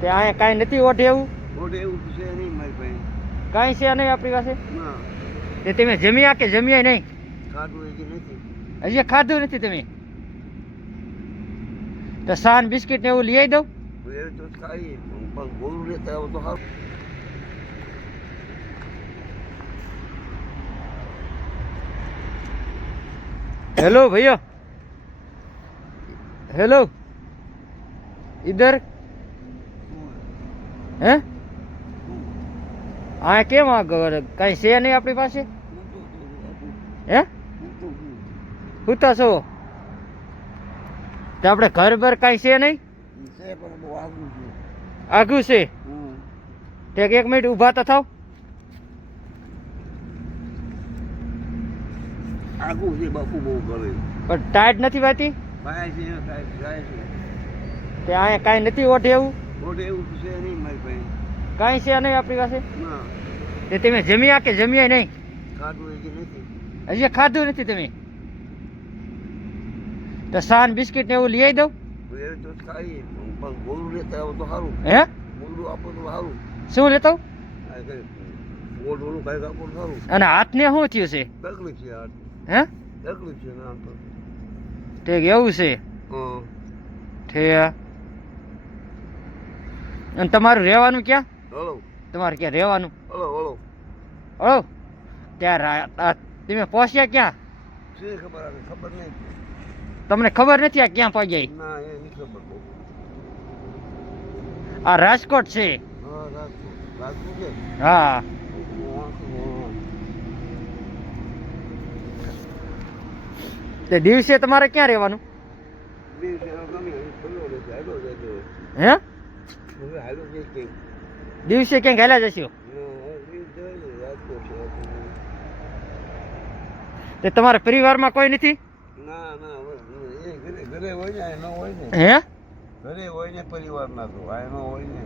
તે અહીંયા કાંઈ નથી ઓઢે એવું? ઓઢે એવું છે નહીં મારી પાસે. કાંઈ છે નહીં આપણી પાસે? ના. તે તમે જમ્યા કે જમ્યા નહીં? ખાધું હજી નથી. હજી ખાધું નથી તમે? તો સાન બિસ્કિટ ને એવું લઈ આવી દઉં? એ તો ખાઈએ પણ ગોળું લેતા આવો તો સારું. हेलो भैया, हेलो, इधर હે આ કેમ આ કઈ છે નહીં આપણી પાસે? હે પૂતા છો તો આપણે ઘર બર કઈ છે નહીં? આઘું છે? તે એક મિનિટ ઊભા તો થાવ. આગું છે બાપુ બહુ કરે પણ ટાઈટ નથી વાતી? ભાઈ છે જાય છે. તે અહીંયા કાંઈ નથી ઓઢે એવું? ઓઢે એવું છે નહીં મારી પાસે. કાંઈ છે નહીં આપણી પાસે? ના. તે તમે જમ્યા કે જમ્યા નહીં? ખાધું હજી નથી. હજી ખાધું નથી તમે? તો સાન બિસ્કિટ ને એવું લઈ આવી દઉં? એ તો ખાઈએ પણ ગોળું લેતા આવો તો સારું. હે ગોળું આપો તો સારું. શું લેતો? ગોળું કાંઈક આપો તો સારું. અને હાથને શું થયું છે? તકલીફ છે આ. હે તકલીફ છે ના તો. ઠીક એવું છે? હા. ઠીક. અને તમારું રહેવાનું ક્યાં? હલો. તમારે ક્યાં રહેવાનું? Hello hello. હળો ત્યાં તમે પહોંચ્યા ક્યાં? શી ખબર આવે ખબર નહીં. તમને ખબર નથી આ ક્યાં પહોંચ્યા? ના એ નહીં ખબર બહુ. આ રાજકોટ છે. હા રાજકોટ. રાજકોટ છે. હા. તે દિવસે તમારે ક્યાં રહેવાનું? દિવસે ગમે ખુલ્લો રહેશે હાલો જજો. હે હવે હાલો જશે. દિવસે ક્યાં ગયેલા જશો? રાજકોટ છે. તે તમારા પરિવારમાં કોઈ નથી? ના ના એ ઘરે ઘરે હોય ને ન હોય ને. હે ઘરે હોય ને પરિવાર ના તો આ ન હોય ને.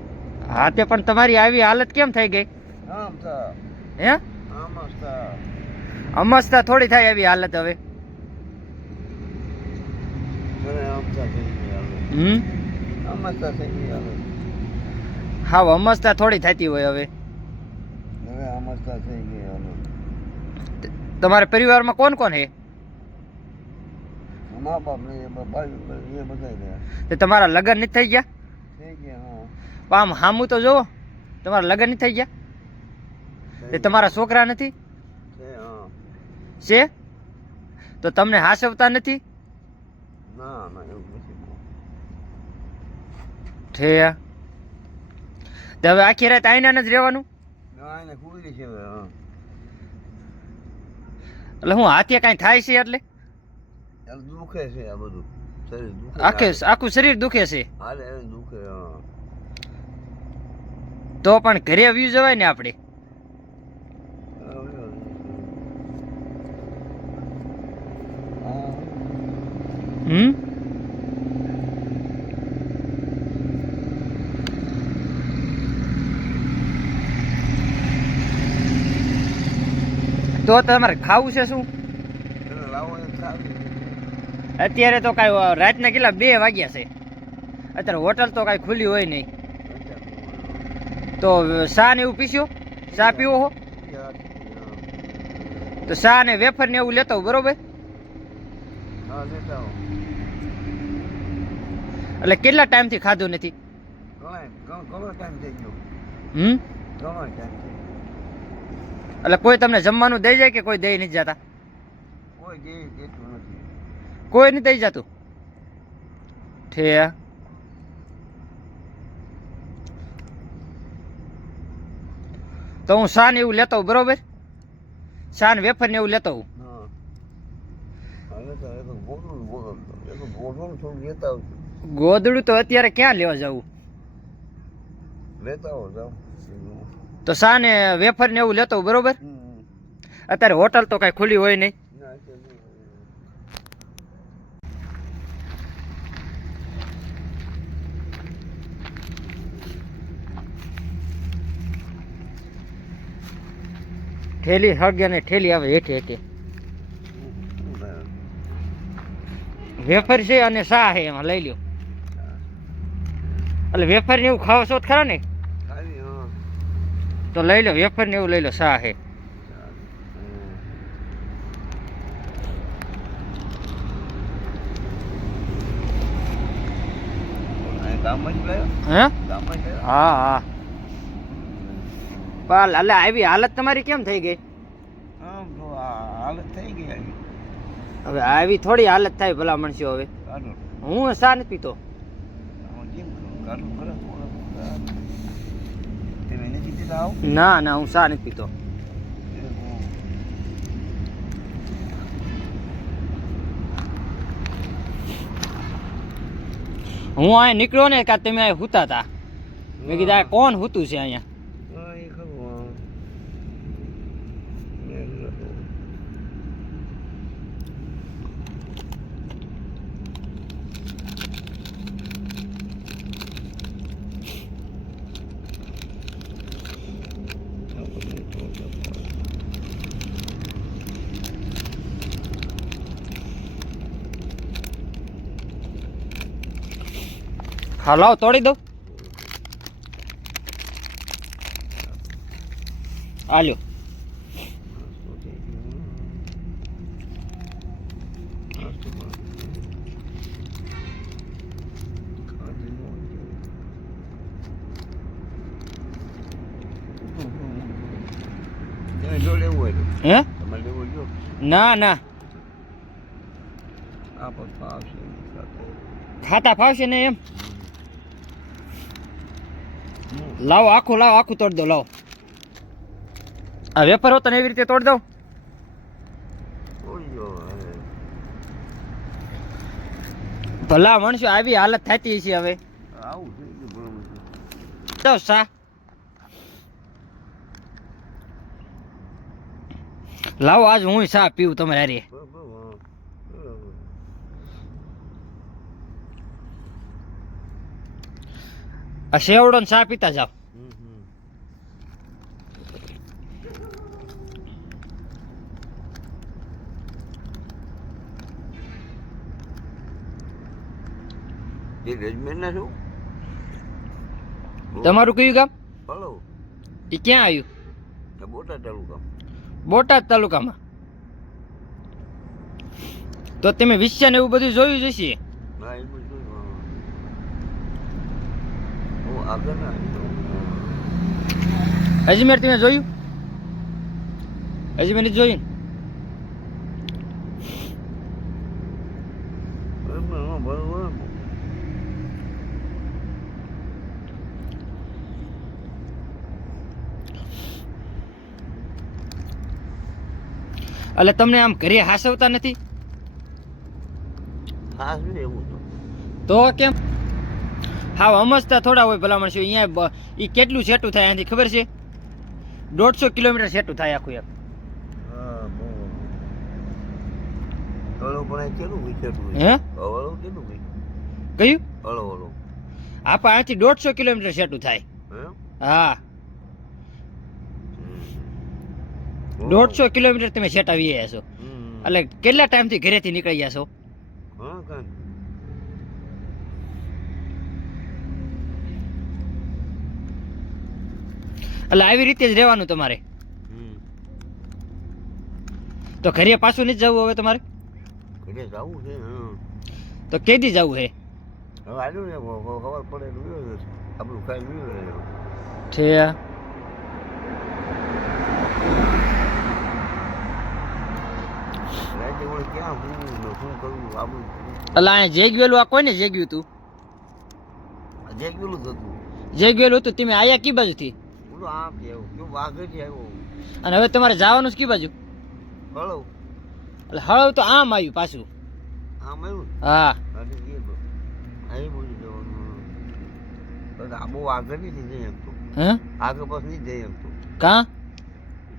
હા તે પણ તમારી આવી હાલત કેમ થઈ ગઈ? આમ થા. હે આમ થા. અમસ્તા થોડી થાય એવી હાલત હવે. ઘરે આમ થા થઈ ગઈ હાલત. આમ થા થઈ ગઈ હાલત. હા અમસ્તા થોડી થતી હોય હવે. હવે આમ થા થઈ ગઈ હાલત. તમારા પરિવારમાં કોણ કોણ હે? મા બાપ ને એ બાઈ એ બધા રહ્યા. તે તમારા લગ્ન નથી થઈ ગયા? થઈ ગયા હા. આમ હામું તો જોવો, તમારા લગ્ન નથી થઈ ગયા? તે તમારા છોકરા નથી? છે હા. છે તો તમને હાસવતા નથી? ના ના એવું નથી. ઠે તે હવે આખી રાત આઈના જ રહેવાનું? ના એને કુડી છે હવે હા. એટલે હું હાથે કાંઈ થાય છે એટલે? દુખે છે આ બધું શરીર દુખે. આખું શરીર દુખે છે? હાલે એને દુખે હા. તો પણ ઘરે વ્યૂ જવાય ને આપણે? તો તમારે ખાવું છે શું? અત્યારે તો કાંઈ રાતના કેટલા 2 વાગ્યા છે, અત્યારે હોટલ તો કાંઈ ખુલ્લી હોય નહીં. તો ચા ને એવું પીસ્યો? ચા પીવો હો તો ચા ને વેફર ને એવું લેતો બરોબર? એટલે કેટલા ટાઈમથી ખાધું નથી? એટલે કોઈ તમને જમવાનું દઈ જાય કે કોઈ દઈ નથી જતા? કોઈ નહીં દઈ જતું? ઠે તો હું શાન એવું લેતો હોઉં બરોબર? શાન વેફર ને એવું લેતો હોઉં. ગોદડું તો અત્યારે ક્યાં લેવા જવું? તો શાન વેફર ને એવું લેતો હોઉં બરોબર? અત્યારે હોટલ તો કઈ ખુલ્લી હોય નહીં. ઠેલી હગે ને ઠેલી આવે હેઠે હેઠે. વેફર છે અને શા છે, એમાં લઈ લ્યો. એટલે વેફર ને એવું ખાવો છો તો ખરા ને? ખાલી હા. તો લઈ લો વેફર ને એવું લઈ લો, સા હે. ગામમાં જ ગયો? હે? ગામમાં જ ગયો? હા હા. પણ એટલે આવી હાલત તમારી કેમ થઈ ગઈ? આમ તો આ હાલત થઈ ગઈ આવી. હવે આવી થોડી હાલત થાય ભલા મણસ્યો હવે. કાઢો. હું સા નથી પીતો. આમાં કેમ કરું? કાઢો ખરા થોડા. તમે નથી પીતા આવો? ના ના હું સા નથી પીતો. હું અહીંયા નીકળ્યો ને કાં તમે અહીંયા હુતા હતા. મેં કીધું આ કોણ હુતું છે અહીંયા? હા એ ખરું હા. હા લાવ તોડી દઉં. આલ્યો. જો લેવું હોય તો હે? તમારે લેવું જો ના ના આ પપ્પા આવશે ખાતા ફાવશે ને એમ. લાવો આખું તોડી દો. લાવો આ વેફર હોતો ને એવી રીતે તોડી દઉં. ભલા મણસો આવી હાલત થતી છે હવે. આવું છે જાઓ સા. લાવો આજ હું સા પીવું તમારે હારે. આ શેવડો ને સા પીતા જાઓ. તમારું કયું ગામ? હલો એ ક્યાં આવ્યું? બોટાદ તાલુકા. બોટાદ તાલુકામાં. તો તમે વિશ્યા ને એવું બધું જોયું જ હશે. ના એ બધું હું આગળ ના અજમેર તમે જોયું? અજમેર નથી જોયું? એટલે તમને આમ ઘરે હાસવતા નથી? હા શું એવું તો કેમ? હા સમજતા થોડા હોય ભલા માણસો. અહીંયા એ કેટલું સેટું થાય આનાથી ખબર છે? 150 કિલોમીટર સેટું થાય આખું એક. હા બહુ હળો પણ કેટલું વિચારતું હે? હળો કેટલું ભાઈ કયું? હળો હળો આપણે અહીંથી 150 કિલોમીટર સેટું થાય. હા 150 કિલોમીટર તમે સેટ આવી ગયા છો. એટલે કેટલા ટાઈમથી ઘરેથી નીકળી ગયા છો? હા કાંઈ એટલે આવી રીતે જ રહેવાનું તમારે. તો ઘરે પાછું નથી જવું હવે તમારે? ઘરે જવું છે તો કેદી જવું હે? હવે આવ્યું ને ખબર પડે આપણું કાંઈ નહીં છે. રાજ્ય વડે ક્યાં શું કરવું આપણું એટલે અહીંયા જેગવેલું આ કોઈને જેગ્યું તું? જે ગયેલું જ હતું જેગવેલું હતું. તમે આયા કી બાજુથી? બોલો આમ કેવું કેવું આગળ આવ્યો અને હવે તમારે જવાનું છે કી બાજુ? હળો એટલે હળવ તો આમ આવ્યું પાછું. આમ આવ્યું હા અને એ અહીં બોલી જવાનું બહુ આગળ નથી જઈ એમ તો હે? આગળ પાસ નહીં જઈ એમ તો કાં?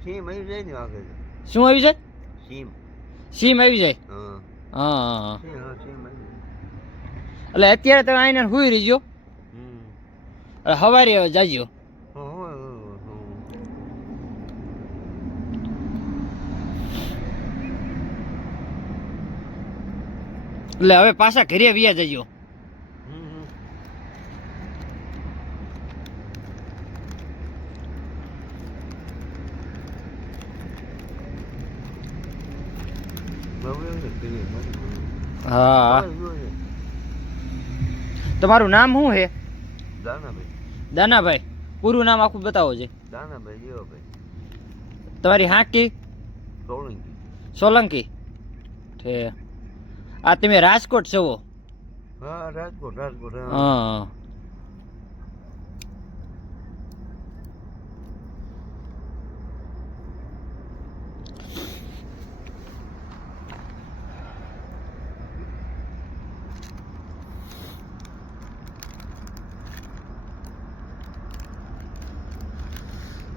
સીમ આવી જાય ને આગળ શું આવી જાય? સીમ સીમ આવી જાય. હા હા હા હા સીમ આવી જાય એટલે અત્યારે તમે આવીને હુઈ રહીજો. એટલે સવારે જાજો. એટલે હવે પાછા ઘરે વ્યા જજો. હા તમારું નામ શું છે દાનાભાઈ દાનાભાઈ પૂરું નામ આખું બતાવો છે દાનાભાઈ દેવાભાઈ તમારી હાંકી સોલંકી સોલંકી છે આ તમે રાજકોટ છો હા રાજકોટ રાજકોટ હા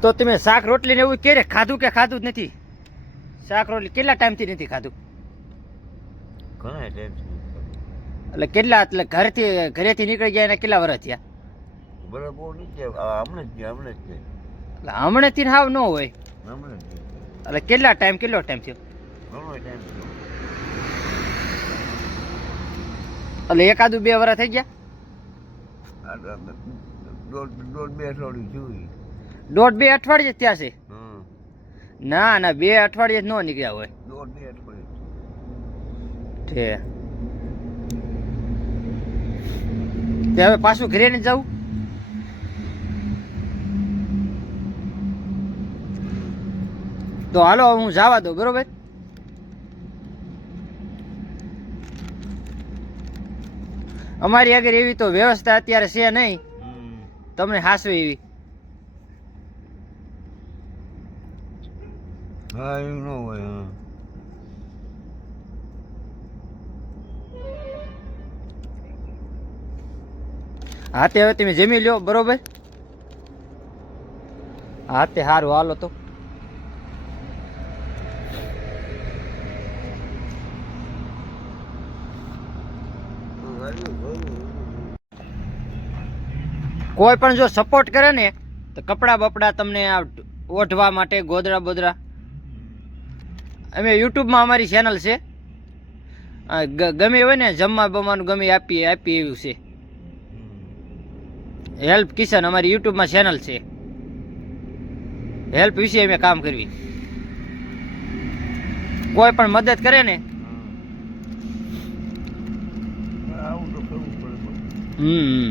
તો તમે શાક રોટલી ને એવું ક્યારે ખાધું કે ખાધું જ નથી શાક રોટલી કેટલા ટાઈમથી નથી ખાધું ઘણા ટાઈમ એટલે કેટલા એટલે ઘરેથી નીકળી ગયા એને કેટલા વર્ષ થયા બરાબર નથી હમણાં જ એટલે હમણાંથી હાવ ન હોય હમણાં જ એટલે કેટલો ટાઈમ થયો ઘણો ટાઈમ એટલે એકાદું 2 વર્ષ થઈ ગયા દોઢ બે અઠવાડિયું જોઈ 1.5-2 અઠવાડિયે જ થયા છે હા ના ના 2 અઠવાડિયે જ ન નીકળ્યા હોય દોઢ બે અઠવાડિયું છે તે હવે પાછું ઘરે નથી જવું તો હાલો હું જવા દઉં બરોબર અમારી આગળ એવી તો વ્યવસ્થા અત્યારે છે નહીં તમને હાસવે એવી હા એવું ન હોય હા તે હવે તમે જમી લ્યો બરોબર હા તે સારું હાલો તો કોઈ પણ જો સપોર્ટ કરે ને તો કપડા બપડા તમને આ ઓઢવા માટે ગોદડા બોદડા અમે યુટ્યુબમાં અમારી ચેનલ છે ગમે હોય ને જમવા બમવાનું ગમે આપીએ એવું છે હેલ્પ કિશન અમારી યુટ્યુબમાં ચેનલ છે હેલ્પ વિશે અમે કામ કરવી કોઈ પણ મદદ કરે ને આવું તો કરવું પડે હમ